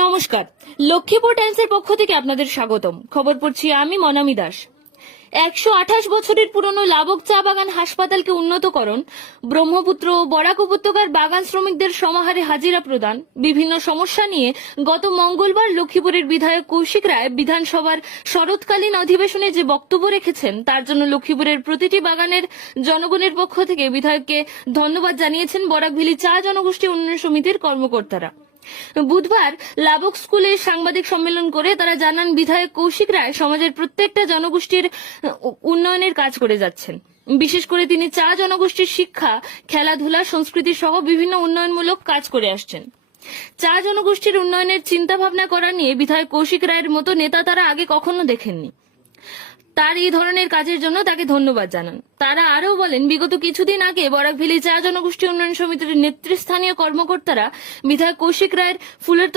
নমস্কার, লক্ষ্মীপুর টাইমসের পক্ষ থেকে আপনাদের স্বাগতম। খবর পড়ছি আমি মনামি দাস। 128 বছরের পুরনো লাবক চা বাগান হাসপাতালকে উন্নতকরণ, ব্রহ্মপুত্র ও বরাক উপত্যকার বাগান শ্রমিকদের সমাহারে হাজিরা প্রদান, বিভিন্ন সমস্যা নিয়ে গত মঙ্গলবার লক্ষ্মীপুরের বিধায়ক কৌশিক রায় বিধানসভার শরৎকালীন অধিবেশনে যে বক্তব্য রেখেছেন তার জন্য লক্ষ্মীপুরের প্রতিটি বাগানের জনগণের পক্ষ থেকে বিধায়ককে ধন্যবাদ জানিয়েছেন বরাকভেলী চা জনগোষ্ঠী উন্নয়ন সমিতির কর্মকর্তারা। বুধবার লাবক স্কুলে সাংবাদিক সম্মেলন করে তারা জানান, বিধায়ক কৌশিক রায় সমাজের প্রত্যেকটা জনগোষ্ঠীর উন্নয়নের কাজ করে যাচ্ছেন। বিশেষ করে তিনি চা জনগোষ্ঠীর শিক্ষা, খেলাধুলা, সংস্কৃতি সহ বিভিন্ন উন্নয়নমূলক কাজ করে আসছেন। চা জনগোষ্ঠীর উন্নয়নের চিন্তা ভাবনা করা নিয়ে বিধায়ক কৌশিক রায়ের মতো নেতা তারা আগে কখনো দেখেননি। তার এই ধরনের কাজের জন্য তাকে ধন্যবাদ জানান। তারা আরও বলেন, বিগত কিছুদিন আগে বরাকভেলী চা জনগোষ্ঠী উন্নয়ন সমিতির নেতৃস্থানীয় কর্মকর্তারা বিধায়ক কৌশিক রায়ের ফুলের